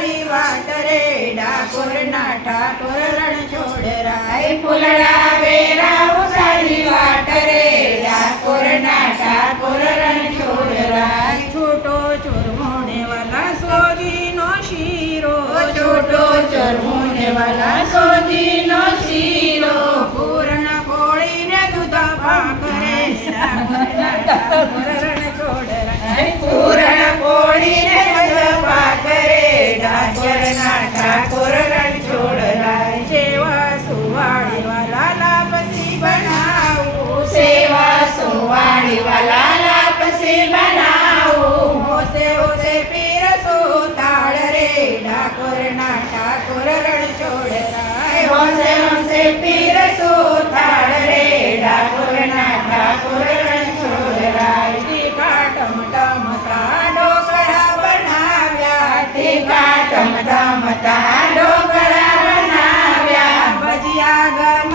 સારી વાટ રે ડાકોરના ઠાકોર રણ છોડરાય ફૂલડા વેરાવું સારી વાટ રે ડાકોરના ઠાકોર રણ છોડરાય છોટો ચોરમોને વાલા સોજીનો શીરો છોટો ચરમુને વાલા સોજીનો શીરો પૂર્ણ કોળીને દૂધ ભાખરે ડાકોરના ઠાકોર રણ છોડરાય પૂરણ પોળીને ગરબા કરે ડાકોરના ઠાકોર રણ છોડરાય સેવા સુવાળી વાલા લાપસી બનાવું સેવા સોવાળી વાલા લાપસી બનાવું હોશે હોશે પીરસો તાળ રે ડાકોરના ઠાકોર રણ છોડરાય હોશે હોશે પીરસો થાળ રે ડાકોરના ઠાકોર રણ છોડરાય તીખા ટમટમ ઢોકળા બનાવ્યા ટીકા ટમટમતા ઢોકળા બનાવ્યા ભજીયા ગરમ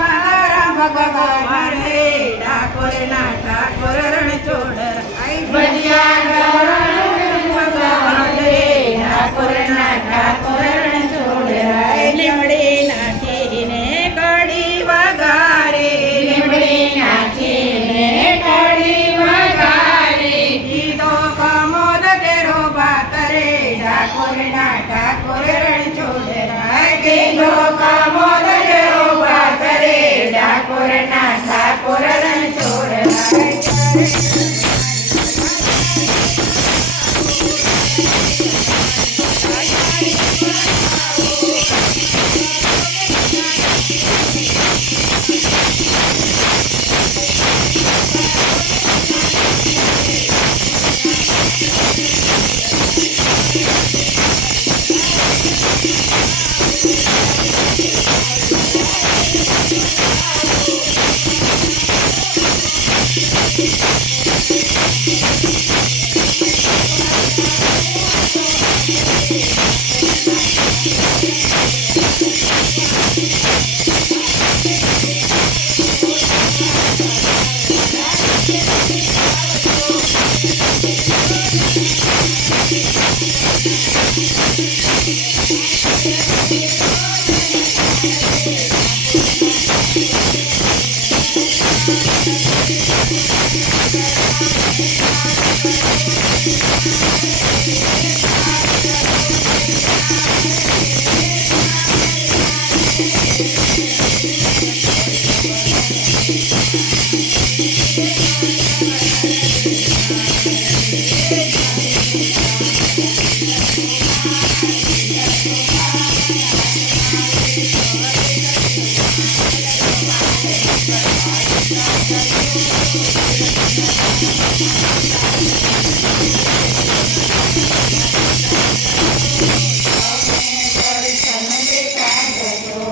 ગરમ રે ડાકોરના ઠાકોર રણ છોડરાય ભજીયા ગરમ ગરમ રે ડાકોરના ઠાકોર રણ છોડરાય લીમડી નાખીને કઢી વઘારે લીમડી નાખીને કઢી વઘારી કીધો કમોદ કેરો ભાત રે ડાકોરના ઠાકોર રણ છોડરાય કીધો કમોદ જેવો ભાત રે ડાકોરના ઠાકોર રણ છોડરાય